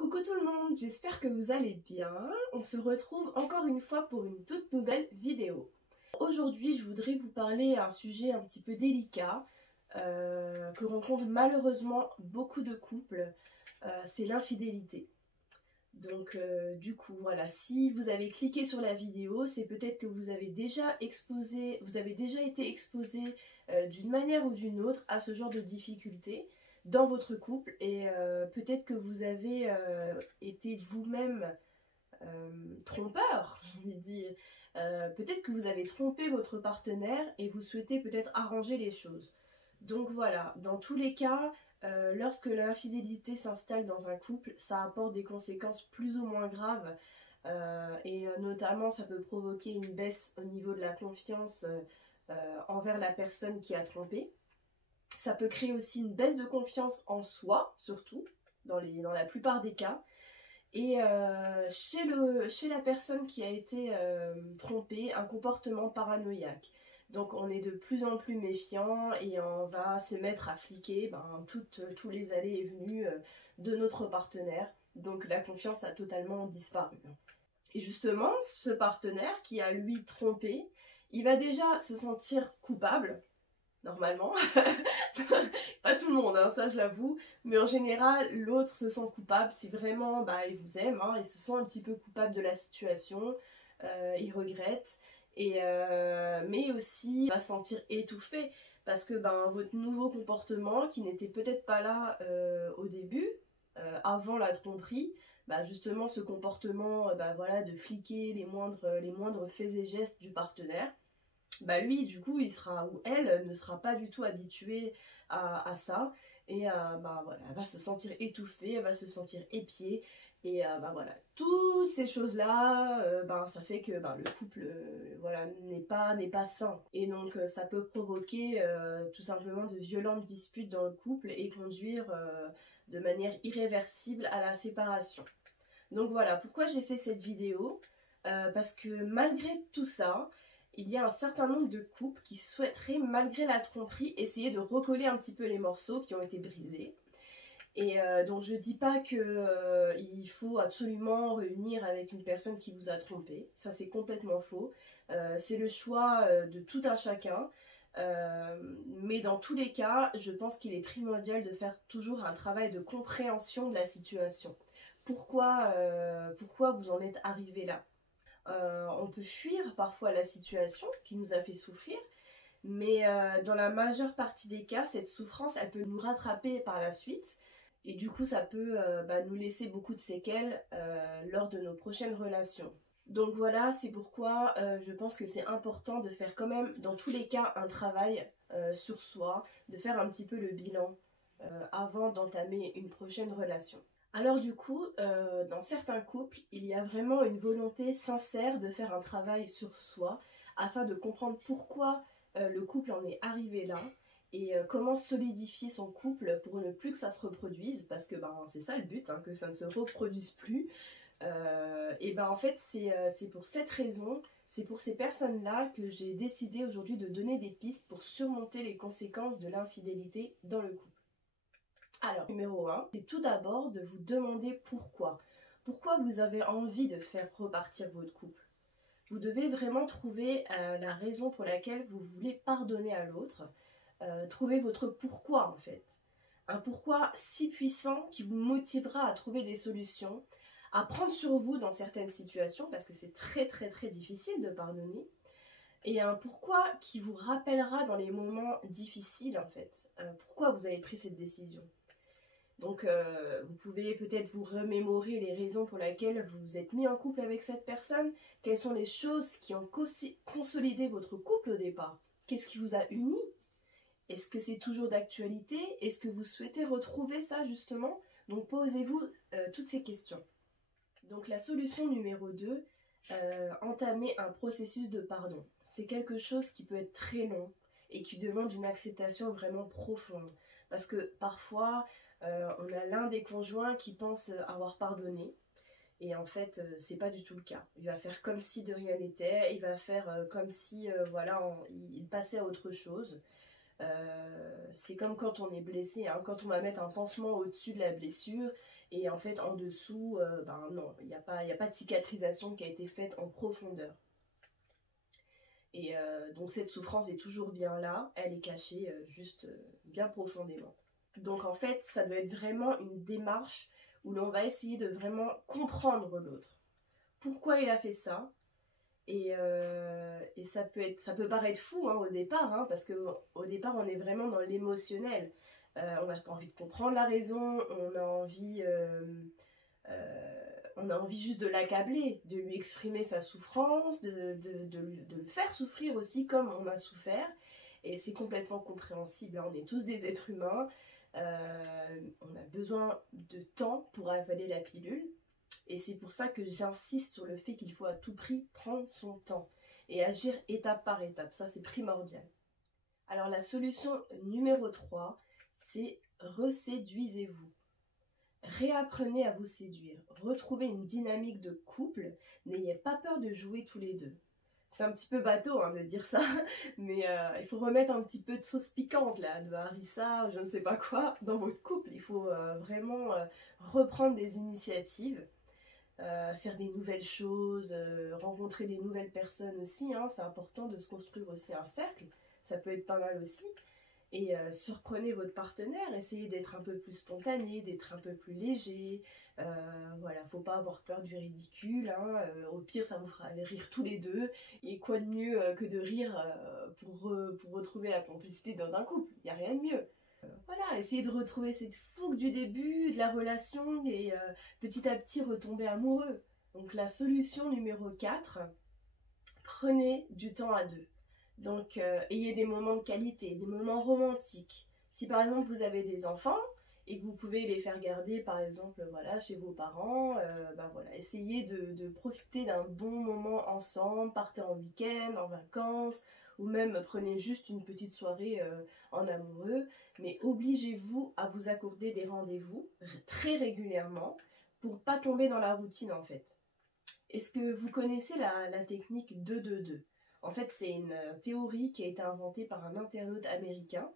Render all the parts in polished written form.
Coucou tout le monde, j'espère que vous allez bien. On se retrouve encore une fois pour une toute nouvelle vidéo. Aujourd'hui, je voudrais vous parler d'un sujet un petit peu délicat que rencontrent malheureusement beaucoup de couples, c'est l'infidélité. Donc du coup, voilà, si vous avez cliqué sur la vidéo, c'est peut-être que vous avez déjà été exposé d'une manière ou d'une autre à ce genre de difficultés dans votre couple et peut-être que vous avez été vous-même trompeur, j'ai envie de dire. Peut-être que vous avez trompé votre partenaire et vous souhaitez peut-être arranger les choses. Donc voilà, dans tous les cas, lorsque l'infidélité s'installe dans un couple, ça apporte des conséquences plus ou moins graves et notamment ça peut provoquer une baisse au niveau de la confiance envers la personne qui a trompé. Ça peut créer aussi une baisse de confiance en soi, surtout, dans la plupart des cas. Et chez la personne qui a été trompée, un comportement paranoïaque. Donc on est de plus en plus méfiant et on va se mettre à fliquer tous les allées et venues de notre partenaire. Donc la confiance a totalement disparu. Et justement, ce partenaire qui a lui trompé, il va déjà se sentir coupable, normalement. Pas tout le monde, hein, ça je l'avoue, mais en général, l'autre se sent coupable si vraiment il vous aime, hein, il se sent un petit peu coupable de la situation, il regrette, mais aussi il va se sentir étouffé parce que votre nouveau comportement qui n'était peut-être pas là au début, avant la tromperie, justement ce comportement voilà, de fliquer les moindres faits et gestes du partenaire, lui du coup il sera ou elle ne sera pas du tout habituée à ça et voilà, elle va se sentir étouffée, elle va se sentir épiée et voilà, toutes ces choses là ça fait que le couple voilà, n'est pas sain et donc ça peut provoquer tout simplement de violentes disputes dans le couple et conduire de manière irréversible à la séparation. Donc voilà pourquoi j'ai fait cette vidéo, parce que malgré tout ça, il y a un certain nombre de couples qui souhaiteraient, malgré la tromperie, essayer de recoller un petit peu les morceaux qui ont été brisés. Et donc je dis pas que il faut absolument réunir avec une personne qui vous a trompé, ça c'est complètement faux. C'est le choix de tout un chacun. Mais dans tous les cas, je pense qu'il est primordial de faire toujours un travail de compréhension de la situation. Pourquoi vous en êtes arrivé là? On peut fuir parfois la situation qui nous a fait souffrir, mais dans la majeure partie des cas, cette souffrance, elle peut nous rattraper par la suite, et du coup, ça peut nous laisser beaucoup de séquelles lors de nos prochaines relations. Donc voilà, c'est pourquoi je pense que c'est important de faire quand même, dans tous les cas, un travail sur soi, de faire un petit peu le bilan avant d'entamer une prochaine relation. Alors du coup, dans certains couples, il y a vraiment une volonté sincère de faire un travail sur soi afin de comprendre pourquoi le couple en est arrivé là et comment solidifier son couple pour ne plus que ça se reproduise, parce que c'est ça le but, hein, que ça ne se reproduise plus. Et en fait c'est pour cette raison, c'est pour ces personnes-là que j'ai décidé aujourd'hui de donner des pistes pour surmonter les conséquences de l'infidélité dans le couple. Alors, numéro 1, c'est tout d'abord de vous demander pourquoi. Pourquoi vous avez envie de faire repartir votre couple? Vous devez vraiment trouver la raison pour laquelle vous voulez pardonner à l'autre. Trouver votre pourquoi en fait. Un pourquoi si puissant qui vous motivera à trouver des solutions, à prendre sur vous dans certaines situations, parce que c'est très très très difficile de pardonner. Et un pourquoi qui vous rappellera dans les moments difficiles en fait. Pourquoi vous avez pris cette décision. Donc vous pouvez peut-être vous remémorer les raisons pour lesquelles vous vous êtes mis en couple avec cette personne. Quelles sont les choses qui ont consolidé votre couple au départ? Qu'est-ce qui vous a uni? Est-ce que c'est toujours d'actualité? Est-ce que vous souhaitez retrouver ça justement? Donc posez-vous toutes ces questions. Donc la solution numéro 2, entamer un processus de pardon. C'est quelque chose qui peut être très long et qui demande une acceptation vraiment profonde. Parce que parfois, on a l'un des conjoints qui pense avoir pardonné. Et en fait, c'est pas du tout le cas. Il va faire comme si de rien n'était. Il va faire comme si, voilà, il passait à autre chose. C'est comme quand on est blessé, hein, quand on va mettre un pansement au-dessus de la blessure et en fait en dessous, ben non, il n'y a pas de cicatrisation qui a été faite en profondeur. Et donc cette souffrance est toujours bien là, elle est cachée juste bien profondément. Donc en fait, ça doit être vraiment une démarche où l'on va essayer de vraiment comprendre l'autre. Pourquoi il a fait ça? Et ça peut paraître fou hein, au départ, hein, parce qu'au départ on est vraiment dans l'émotionnel. On n'a pas envie de comprendre la raison, on a envie juste de l'accabler, de lui exprimer sa souffrance, de le faire souffrir aussi comme on a souffert. Et c'est complètement compréhensible, hein. On est tous des êtres humains, on a besoin de temps pour avaler la pilule. Et c'est pour ça que j'insiste sur le fait qu'il faut à tout prix prendre son temps et agir étape par étape, ça c'est primordial. Alors la solution numéro 3, c'est reséduisez-vous. Réapprenez à vous séduire, retrouvez une dynamique de couple, n'ayez pas peur de jouer tous les deux. C'est un petit peu bateau hein, de dire ça, mais il faut remettre un petit peu de sauce piquante là, de harissa, je ne sais pas quoi, dans votre couple. Il faut vraiment reprendre des initiatives, faire des nouvelles choses, rencontrer des nouvelles personnes aussi, hein. C'est important de se construire aussi un cercle, ça peut être pas mal aussi. Et surprenez votre partenaire, essayez d'être un peu plus spontané, d'être un peu plus léger. Voilà, faut pas avoir peur du ridicule, hein. Au pire ça vous fera rire tous les deux. Et quoi de mieux que de rire pour retrouver la complicité dans un couple, il n'y a rien de mieux. Voilà, essayez de retrouver cette fougue du début de la relation et petit à petit retomber amoureux. Donc la solution numéro 4, prenez du temps à deux. Donc, ayez des moments de qualité, des moments romantiques. Si par exemple vous avez des enfants et que vous pouvez les faire garder par exemple voilà, chez vos parents, ben voilà, essayez de profiter d'un bon moment ensemble, partez en week-end, en vacances, ou même prenez juste une petite soirée en amoureux, mais obligez-vous à vous accorder des rendez-vous très régulièrement pour pas tomber dans la routine en fait. Est-ce que vous connaissez la technique 2-2-2? En fait, c'est une théorie qui a été inventée par un internaute américain.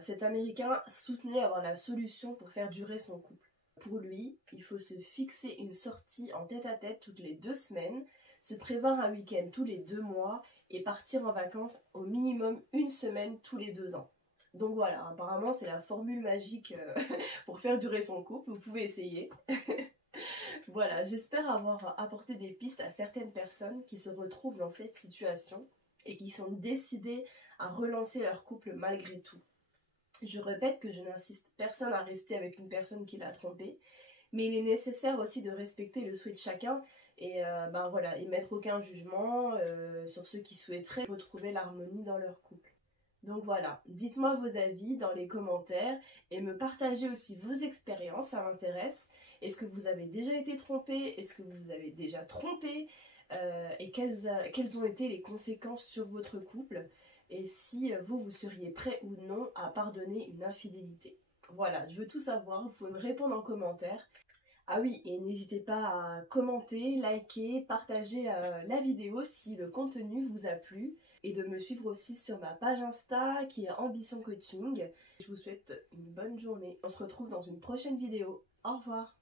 Cet américain soutenait avoir la solution pour faire durer son couple. Pour lui, il faut se fixer une sortie en tête-à-tête toutes les 2 semaines, se prévoir un week-end tous les 2 mois et partir en vacances au minimum 1 semaine tous les 2 ans. Donc voilà, apparemment c'est la formule magique pour faire durer son couple, vous pouvez essayer. Voilà, j'espère avoir apporté des pistes à certaines personnes qui se retrouvent dans cette situation et qui sont décidées à relancer leur couple malgré tout. Je répète que je n'insiste personne à rester avec une personne qui l'a trompé, mais il est nécessaire aussi de respecter le souhait de chacun et ben voilà, et mettre aucun jugement sur ceux qui souhaiteraient retrouver l'harmonie dans leur couple. Donc voilà, dites-moi vos avis dans les commentaires et me partagez aussi vos expériences, ça m'intéresse. Est-ce que vous avez déjà été trompé? Est-ce que vous avez déjà trompé? Et quelles ont été les conséquences sur votre couple? Et si vous seriez prêt ou non à pardonner une infidélité? Voilà, je veux tout savoir, vous pouvez me répondre en commentaire. Ah oui, et n'hésitez pas à commenter, liker, partager la vidéo si le contenu vous a plu et de me suivre aussi sur ma page Insta qui est Ambition Coaching. Je vous souhaite une bonne journée. On se retrouve dans une prochaine vidéo. Au revoir!